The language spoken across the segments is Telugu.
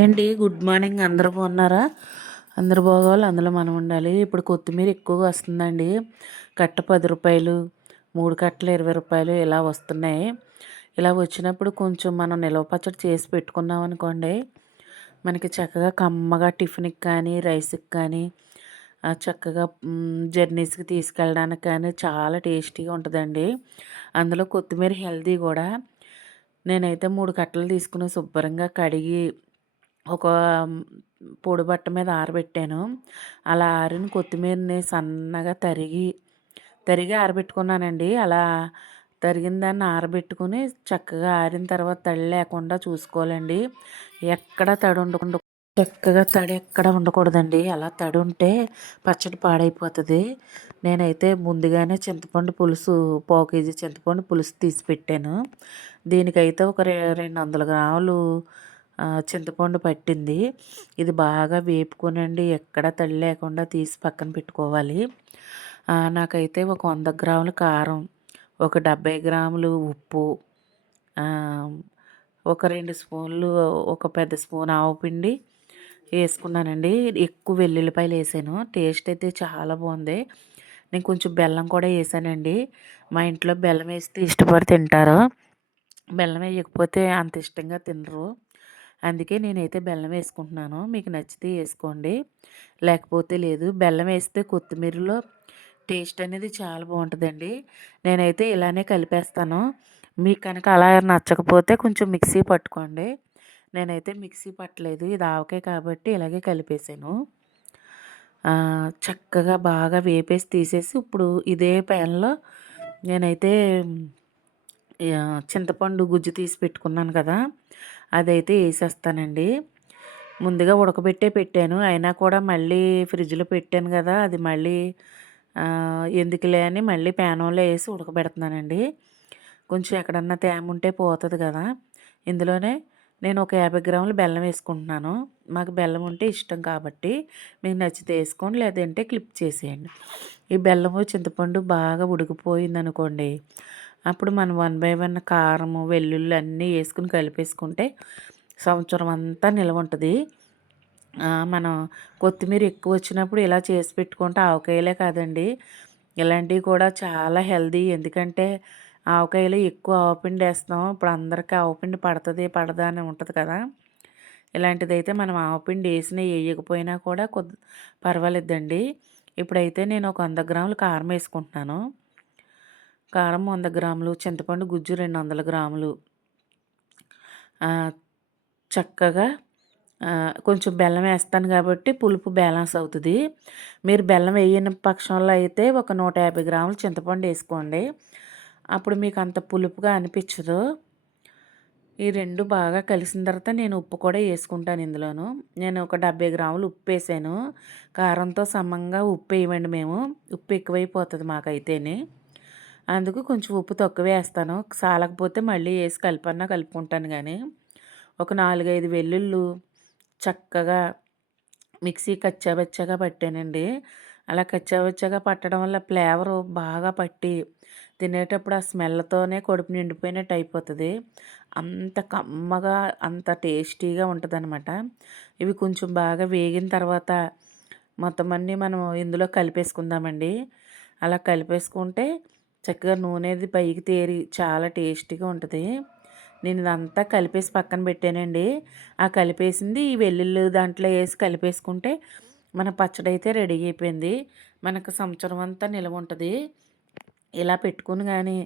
ఏంటి గుడ్ మార్నింగ్, అందరూ బాగున్నారా? అందరూ బాగోవాలి, అందులో మనం ఉండాలి. ఇప్పుడు కొత్తిమీర ఎక్కువగా వస్తుందండి. కట్ట రూ. 10, 3 కట్టలు రూ. 20 ఇలా వస్తున్నాయి. ఇలా వచ్చినప్పుడు కొంచెం మనం నిలవ పచ్చడి చేసి పెట్టుకున్నాం అనుకోండి, మనకి చక్కగా కమ్మగా టిఫిన్కి కానీ రైస్కి కానీ చక్కగా జర్నీస్కి తీసుకెళ్ళడానికి కానీ చాలా టేస్టీగా ఉంటుందండి. అందులో కొత్తిమీర హెల్తీ కూడా. నేనైతే 3 కట్టలు తీసుకుని శుభ్రంగా కడిగి ఒక పొడి బట్ట మీద ఆరబెట్టాను. అలా ఆరిన కొత్తిమీరని సన్నగా తరిగి ఆరబెట్టుకున్నానండి. అలా తరిగిన దాన్ని ఆరబెట్టుకుని చక్కగా ఆరిన తర్వాత తడి లేకుండా చూసుకోవాలండి. ఎక్కడ తడి ఉండకుండా చక్కగా తడి ఎక్కడ ఉండకూడదండి. అలా తడి ఉంటే పచ్చడి పాడైపోతుంది. నేనైతే ముందుగానే చింతపండు పులుసు పావు కేజీ చింతపండు పులుసు తీసి పెట్టాను. దీనికైతే ఒక 200 గ్రాములు చింతపండు పట్టింది. ఇది బాగా వేపుకొనండి ఎక్కడ తడి లేకుండా తీసి పక్కన పెట్టుకోవాలి. నాకైతే ఒక 100 గ్రాముల కారం, ఒక 70 గ్రాములు ఉప్పు, ఒక 2 స్పూన్లు, ఒక పెద్ద స్పూన్ ఆవపిండి వేసుకున్నానండి. ఎక్కువ వెల్లుల్లిపాయలు వేసాను. టేస్ట్ అయితే చాలా బాగుంది. నేను కొంచెం బెల్లం కూడా వేసానండి. మా ఇంట్లో బెల్లం వేస్తే ఇష్టపడి తింటారు. బెల్లం వేయకపోతే అంత ఇష్టంగా తినరు. అందుకే నేనైతే బెల్లం వేసుకుంటున్నాను. మీకు నచ్చితే వేసుకోండి, లేకపోతే లేదు. బెల్లం వేస్తే కొత్తిమీరలో టేస్ట్ అనేది చాలా బాగుంటుందండి. నేనైతే ఇలానే కలిపేస్తాను. మీకు కనుక అలా నచ్చకపోతే కొంచెం మిక్సీ పట్టుకోండి. నేనైతే మిక్సీ పట్టలేదు, ఇది ఆవకాయ కాబట్టి ఇలాగే కలిపేసాను. చక్కగా బాగా వేపేసి తీసేసి ఇప్పుడు ఇదే ప్యాన్లో నేనైతే చింతపండు గుజ్జు తీసి పెట్టుకున్నాను కదా, అదైతే వేసేస్తానండి. ముందుగా ఉడకబెట్టే పెట్టాను, అయినా కూడా మళ్ళీ ఫ్రిడ్జ్లో పెట్టాను కదా, అది మళ్ళీ ఎందుకులే అని మళ్ళీ ప్యానంలో వేసి ఉడకబెడుతున్నానండి. కొంచెం ఎక్కడన్నా తేమ ఉంటే పోతుంది కదా. ఇందులోనే నేను ఒక 50 గ్రాములు బెల్లం వేసుకుంటున్నాను. మాకు బెల్లం ఉంటే ఇష్టం కాబట్టి మీకు నచ్చితే వేసుకోండి, లేదంటే క్లిప్ చేసేయండి. ఈ బెల్లము చింతపండు బాగా ఉడికిపోయింది అనుకోండి, అప్పుడు మనం 1 బై 1 కారము వెల్లుల్లి అన్నీ వేసుకుని కలిపేసుకుంటే సంవత్సరం అంతా నిల్వ ఉంటుంది. మనం కొత్తిమీర ఎక్కువ వచ్చినప్పుడు ఇలా చేసి పెట్టుకుంటే ఆవకాయలే కాదండి, ఇలాంటివి కూడా చాలా హెల్దీ. ఎందుకంటే ఆవకాయలో ఎక్కువ ఆవపిండి వేస్తాం. ఇప్పుడు అందరికీ ఆవపిండి పడుతుంది పడదా అని ఉంటుంది కదా. ఇలాంటిదైతే మనం ఆవపిండి వేసినా వేయకపోయినా కూడా పర్వాలేదండి. ఇప్పుడైతే నేను ఒక 100 గ్రాములు కారం వేసుకుంటున్నాను. కారం 100 గ్రాములు, చింతపండు గుజ్జు 200 గ్రాములు, చక్కగా కొంచెం బెల్లం వేస్తాను కాబట్టి పులుపు బ్యాలెన్స్ అవుతుంది. మీరు బెల్లం వేయని పక్షంలో అయితే ఒక 150 గ్రాములు చింతపండు వేసుకోండి. అప్పుడు మీకు అంత పులుపుగా అనిపించదు. ఈ రెండు బాగా కలిసిన తర్వాత నేను ఉప్పు కూడా వేసుకుంటాను ఇందులోను. నేను ఒక 70 గ్రాములు ఉప్పు వేసాను. కారంతో సమంగా ఉప్పు వేయమండి మేము, ఉప్పు ఎక్కువైపోతుంది మాకైతేనే. అందుకు కొంచెం ఉప్పు తక్కువ వేస్తాను. సాలకపోతే మళ్ళీ వేసి కలుపుకుంటాను. కానీ ఒక 4-5 వెల్లుళ్ళు చక్కగా మిక్సీ కచ్చాబచ్చాగా పట్టానండి. అలా కచ్చాబచ్చాగా పట్టడం వల్ల ఫ్లేవరు బాగా పట్టి తినేటప్పుడు ఆ స్మెల్తోనే కడుపు నిండిపోయినట్టు అయిపోతుంది. అంత కమ్మగా అంత టేస్టీగా ఉంటుందన్నమాట. ఇవి కొంచెం బాగా వేగిన తర్వాత మొత్తం అన్నీ మనం ఇందులో కలిపేసుకుందామండి. అలా కలిపేసుకుంటే చక్కగా నూనెది పైకి తేరి చాలా టేస్టీగా ఉంటుంది. నేను ఇదంతా కలిపేసి పక్కన పెట్టానండి. ఆ కలిపేసింది ఈ వెల్లుల్లి దాంట్లో వేసి కలిపేసుకుంటే మన పచ్చడి అయితే రెడీ అయిపోయింది. మనకు సంవత్సరం అంతా నిల్వ ఉంటుంది. ఇలా పెట్టుకుని కానీ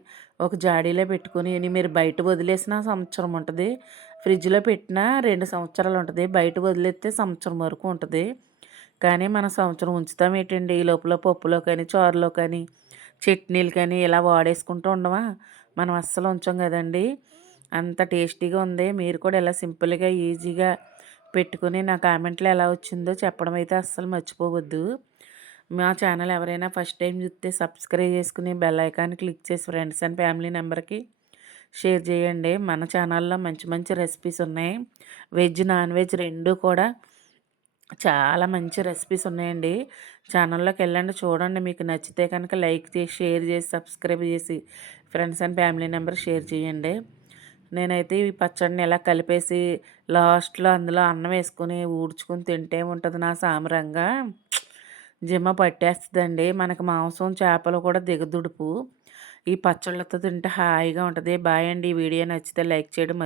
ఒక జాడీలో పెట్టుకుని మీరు బయట వదిలేసిన సంవత్సరం ఉంటుంది, ఫ్రిడ్జ్లో పెట్టినా 2 సంవత్సరాలు ఉంటుంది, బయట వదిలేస్తే సంవత్సరం వరకు ఉంటుంది. కానీ మనం సంవత్సరం ఉంచుతాం ఏంటండి, ఈ లోపల పప్పులో కానీ చారులో కానీ చట్నీలు కానీ ఇలా వాడేసుకుంటూ ఉండవా, మనం అస్సలు ఉంచాం కదండి. అంత టేస్టీగా ఉంది. మీరు కూడా ఇలా సింపుల్గా ఈజీగా పెట్టుకుని నా కామెంట్లో ఎలా వచ్చిందో చెప్పడం అయితే అస్సలు మర్చిపోవద్దు. మా ఛానల్ ఎవరైనా ఫస్ట్ టైం చూస్తే సబ్స్క్రైబ్ చేసుకుని బెల్ ఐకాన్ క్లిక్ చేసి ఫ్రెండ్స్ అండ్ ఫ్యామిలీ నెంబర్కి షేర్ చేయండి. మన ఛానల్లో మంచి మంచి రెసిపీస్ ఉన్నాయి. వెజ్ నాన్ వెజ్ రెండు కూడా చాలా మంచి రెసిపీస్ ఉన్నాయండి. ఛానల్లోకి వెళ్ళండి, చూడండి. మీకు నచ్చితే కనుక లైక్ చేసి షేర్ చేసి సబ్స్క్రైబ్ చేసి friends and family number share చేయండి. నేనైతే ఈ పచ్చడిని ఇలా కలిపేసి లాస్ట్‌లో అందులో అన్నం వేసుకొని ఊడ్చుకొని తింటే ఉంటది నా సామిరంగా. జిమ్మ పట్టేస్తదండి. మనకు మాంసం, చేపలు కూడా దిగదుడుపు. ఈ పచ్చళ్ళతో తింటే హాయిగా ఉంటది. బాయ్ అండి. ఈ వీడియో నచ్చితే లైక్ చేయడం